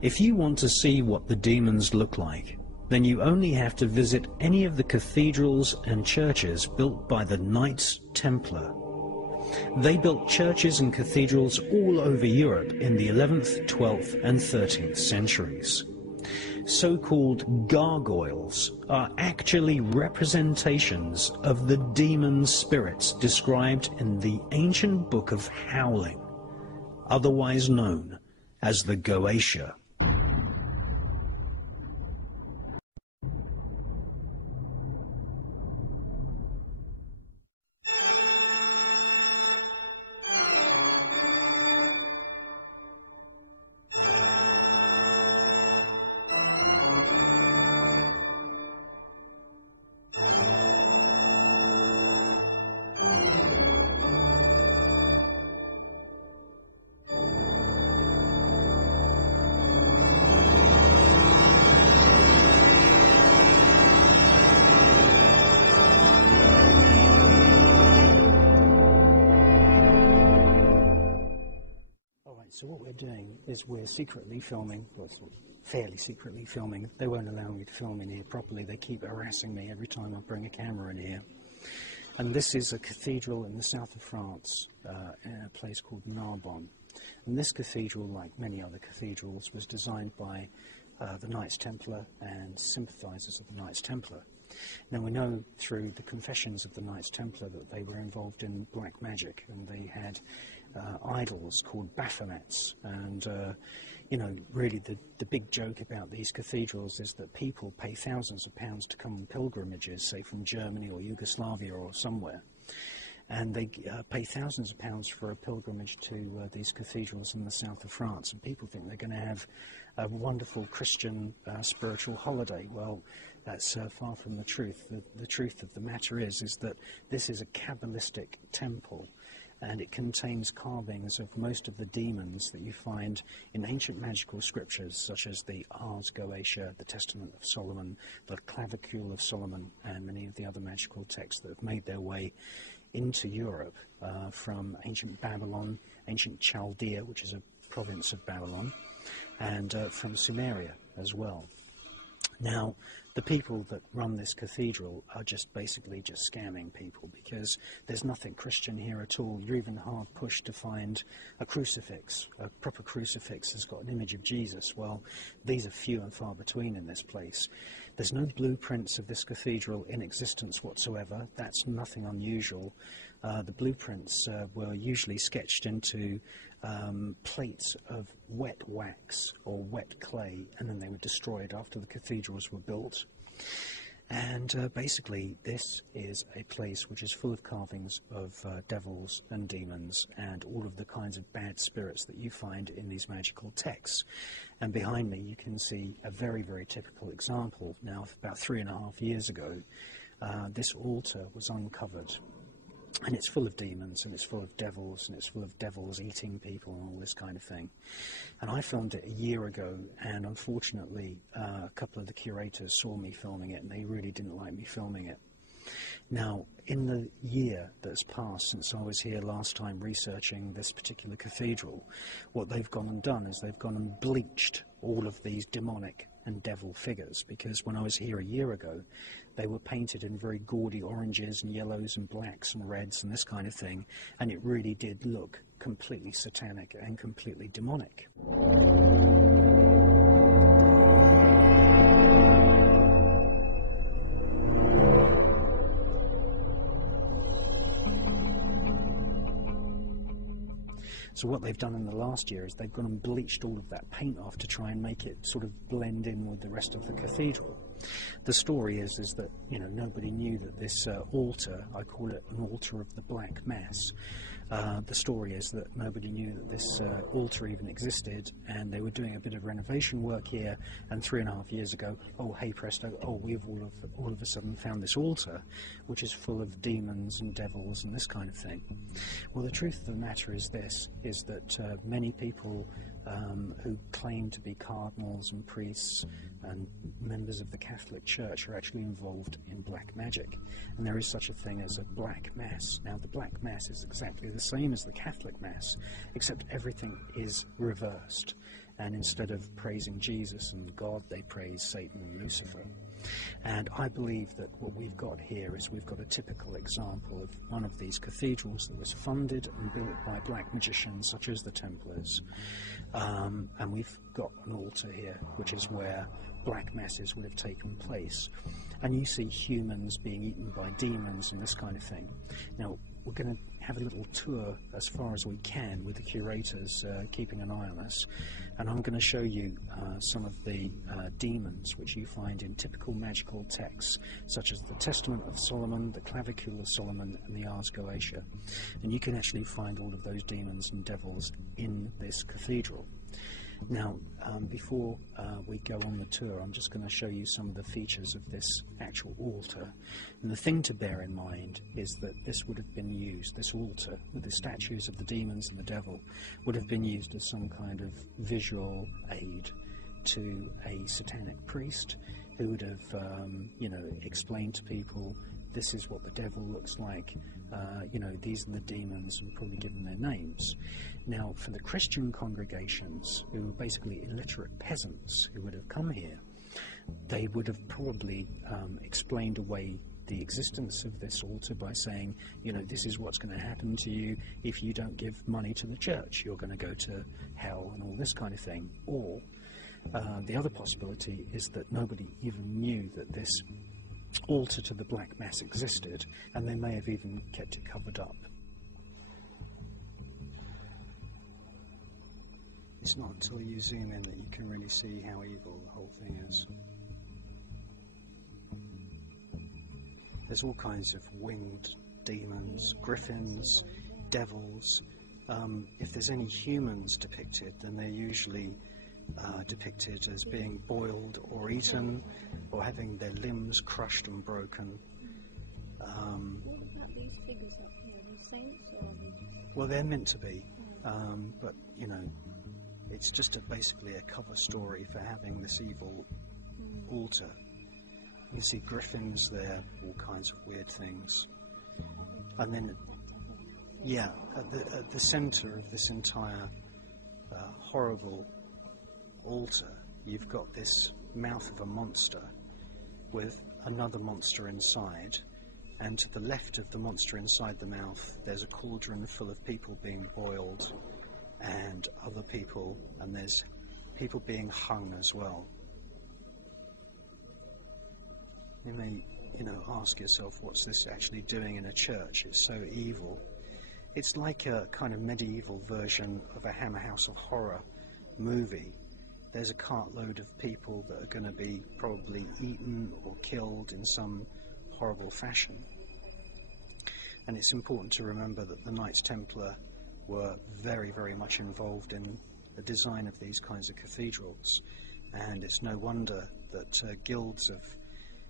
If you want to see what the demons look like, then you only have to visit any of the cathedrals and churches built by the Knights Templar. They built churches and cathedrals all over Europe in the 11th, 12th and 13th centuries. So-called gargoyles are actually representations of the demon spirits described in the ancient book of Howling, otherwise known as the Goetia. So what we're doing is we're secretly filming, well, sort of fairly secretly filming. They won't allow me to film in here properly. They keep harassing me every time I bring a camera in here. And this is a cathedral in the south of France, in a place called Narbonne. And this cathedral, like many other cathedrals, was designed by the Knights Templar and sympathizers of the Knights Templar. Now we know through the confessions of the Knights Templar that they were involved in black magic, and they had idols called Baphomets, and you know, really the big joke about these cathedrals is that people pay thousands of pounds to come on pilgrimages, say from Germany or Yugoslavia or somewhere, and they pay thousands of pounds for a pilgrimage to these cathedrals in the south of France, and people think they're going to have a wonderful Christian spiritual holiday. Well, that's far from the truth. The truth of the matter is that this is a Kabbalistic temple, and it contains carvings of most of the demons that you find in ancient magical scriptures, such as the Ars Goetia, the Testament of Solomon, the Clavicule of Solomon, and many of the other magical texts that have made their way into Europe from ancient Babylon, ancient Chaldea, which is a province of Babylon, and from Sumeria as well. Now, the people that run this cathedral are basically just scamming people, because there's nothing Christian here at all. You're even hard pushed to find a crucifix. A proper crucifix has got an image of Jesus. Well, these are few and far between in this place. There's no blueprints of this cathedral in existence whatsoever. That's nothing unusual. The blueprints were usually sketched into plates of wet wax or wet clay, and then they were destroyed after the cathedrals were built. And basically this is a place which is full of carvings of devils and demons and all of the kinds of bad spirits that you find in these magical texts. And behind me you can see a very, very typical example. Now, about 3.5 years ago, this altar was uncovered. And it's full of demons, and it's full of devils, and it's full of devils eating people and all this kind of thing. And I filmed it a year ago, and unfortunately a couple of the curators saw me filming it, and they really didn't like me filming it. Now, in the year that's passed since I was here last time researching this particular cathedral, what they've gone and done is they've gone and bleached all of these demonic and devil figures, because when I was here a year ago, they were painted in very gaudy oranges and yellows and blacks and reds and this kind of thing, and it really did look completely satanic and completely demonic. So what they've done in the last year is they've gone and bleached all of that paint off to try and make it sort of blend in with the rest of the cathedral. The story is that, you know, nobody knew that this altar, I call it an altar of the Black Mass, the story is that nobody knew that this altar even existed, and they were doing a bit of renovation work here, and 3.5 years ago, oh hey presto, oh we've all of a sudden found this altar which is full of demons and devils and this kind of thing. Well, the truth of the matter is this, is that many people who claim to be cardinals and priests and members of the Catholic Church are actually involved in black magic. And there is such a thing as a black mass. Now, the black mass is exactly the same as the Catholic mass, except everything is reversed. And instead of praising Jesus and God, they praise Satan and Lucifer. And I believe that what we've got here is we've got a typical example of one of these cathedrals that was funded and built by black magicians such as the Templars. And we've got an altar here, which is where black masses would have taken place. And you see humans being eaten by demons and this kind of thing. Now, we're going to have a little tour as far as we can with the curators keeping an eye on us, and I'm going to show you some of the demons which you find in typical magical texts such as the Testament of Solomon, the Clavicule of Solomon and the Ars Goetia, and you can actually find all of those demons and devils in this cathedral. Now, before we go on the tour, I'm just going to show you some of the features of this actual altar. And the thing to bear in mind is that this would have been used, this altar with the statues of the demons and the devil, would have been used as some kind of visual aid to a satanic priest who would have, explained to people, this is what the devil looks like, these are the demons, and probably given their names. Now, for the Christian congregations, who were basically illiterate peasants who would have come here, they would have probably explained away the existence of this altar by saying, this is what's going to happen to you if you don't give money to the church. You're going to go to hell and all this kind of thing. Or the other possibility is that nobody even knew that this altar to the Black Mass existed, and they may have even kept it covered up. It's not until you zoom in that you can really see how evil the whole thing is. There's all kinds of winged demons, griffins, devils. If there's any humans depicted, then they're usually depicted as being boiled or eaten, or having their limbs crushed and broken. What about these figures up here? Are they saints or are they just... Well, they're meant to be, but it's just basically a cover story for having this evil altar. You see griffins there, all kinds of weird things. And then, yeah, at the centre of this entire horrible altar, you've got this mouth of a monster with another monster inside, and to the left of the monster inside the mouth, there's a cauldron full of people being boiled, and other people, and there's people being hung as well. You may, ask yourself, what's this actually doing in a church? It's so evil. It's like a kind of medieval version of a Hammer House of Horror movie. There's a cartload of people that are going to be probably eaten or killed in some horrible fashion. And it's important to remember that the Knights Templar were very, very much involved in the design of these kinds of cathedrals. And it's no wonder that guilds of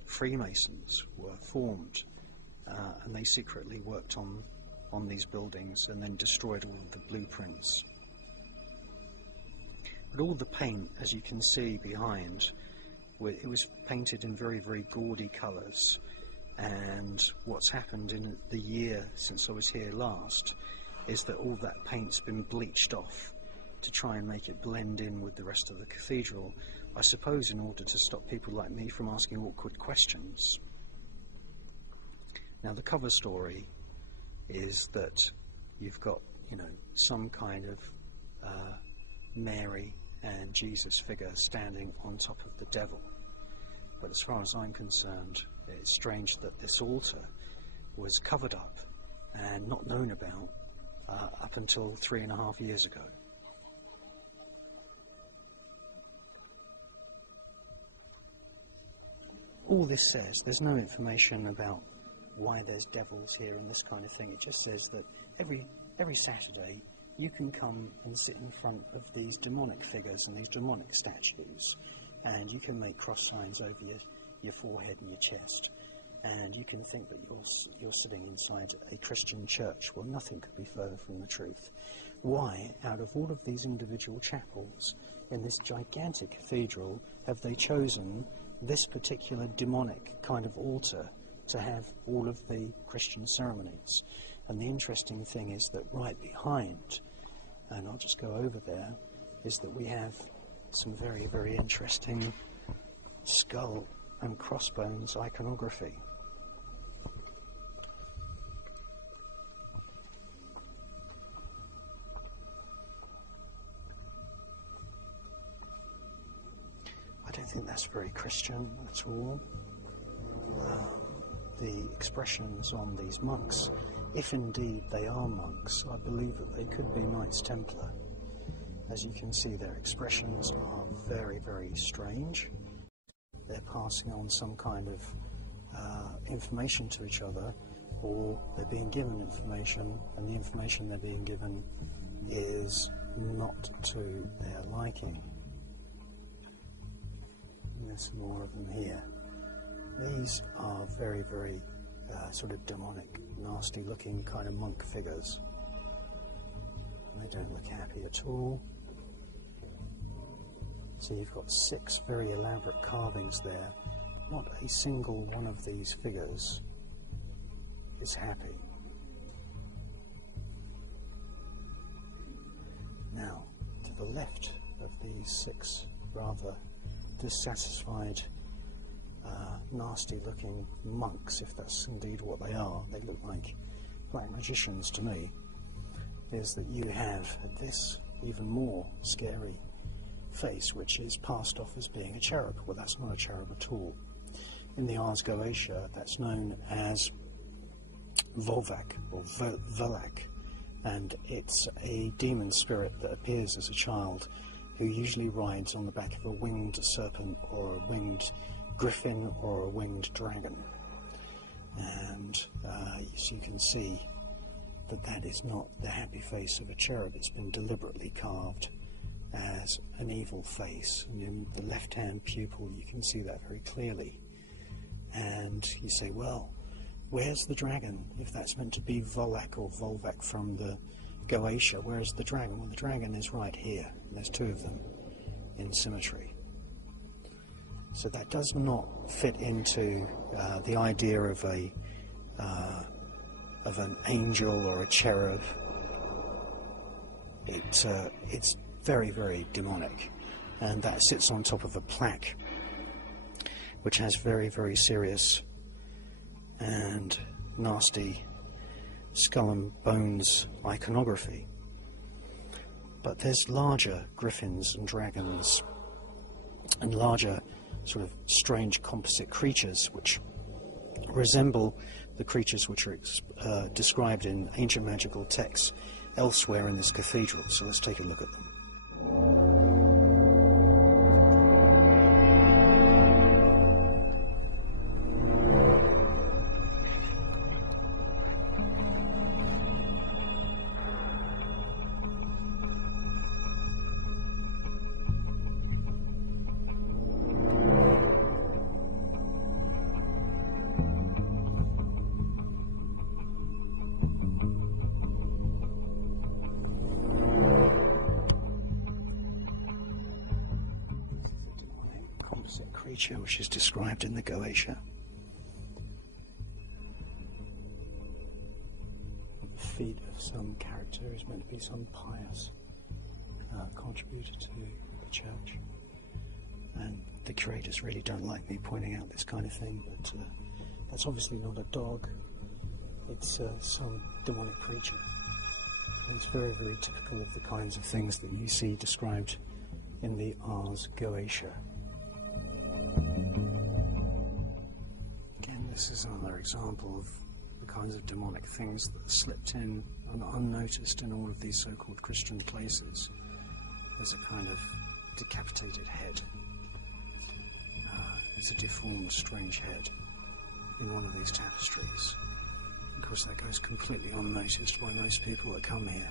Freemasons were formed, and they secretly worked on these buildings and then destroyed all of the blueprints. But all the paint, as you can see behind, it was painted in very, very gaudy colours. And what's happened in the year since I was here last is that all that paint's been bleached off to try and make it blend in with the rest of the cathedral, I suppose in order to stop people like me from asking awkward questions. Now, the cover story is that you've got, some kind of Mary and Jesus figure standing on top of the devil. But as far as I'm concerned, it's strange that this altar was covered up and not known about up until 3.5 years ago. All this says, there's no information about why there's devils here and this kind of thing. It just says that every Saturday you can come and sit in front of these demonic figures and these demonic statues, and you can make cross signs over your forehead and your chest, and you can think that you're sitting inside a Christian church. Well, nothing could be further from the truth. why, out of all of these individual chapels in this gigantic cathedral, have they chosen this particular demonic kind of altar to have all of the Christian ceremonies? And the interesting thing is that right behind, and I'll just go over there, is that we have some very, very interesting skull and crossbones iconography. I don't think that's very Christian at all. The expressions on these monks, if indeed they are monks, I believe that they could be Knights Templar. As you can see, their expressions are very, very strange. They're passing on some kind of information to each other, or they're being given information, and the information they're being given is not to their liking. And there's some more of them here. These are very, very sort of demonic, nasty looking kind of monk figures. And they don't look happy at all. So you've got 6 very elaborate carvings there. Not a single one of these figures is happy. Now, to the left of these 6 rather dissatisfied, nasty looking monks, if that's indeed what they are, they look like black magicians to me, is that you have this even more scary face, which is passed off as being a cherub. Well, that's not a cherub at all. In the Ars Goetia, that's known as Volvac or Velak, and it's a demon spirit that appears as a child who usually rides on the back of a winged serpent or a winged griffin or a winged dragon. And so you can see that that is not the happy face of a cherub. It's been deliberately carved as an evil face, and in the left-hand pupil you can see that very clearly. And you say, well, where's the dragon? If that's meant to be Volak or Volvac from the Goetia, where's the dragon? Well, the dragon is right here, and there's 2 of them in symmetry. So that does not fit into the idea of an angel or a cherub. It's very, very demonic, and that sits on top of a plaque which has very, very serious and nasty skull and bones iconography. But there's larger griffins and dragons and larger sort of strange composite creatures which resemble the creatures which are described in ancient magical texts elsewhere in this cathedral. So let's take a look at them. Creature which is described in the Goetia. The feet of some character is meant to be some pious contributor to the church, and the curators really don't like me pointing out this kind of thing, but that's obviously not a dog, it's some demonic creature. And it's very, very typical of the kinds of things that you see described in the Ars Goetia. Again, this is another example of the kinds of demonic things that are slipped in and unnoticed in all of these so-called Christian places. There's a kind of decapitated head. It's a deformed, strange head in one of these tapestries. Of course, that goes completely unnoticed by most people that come here.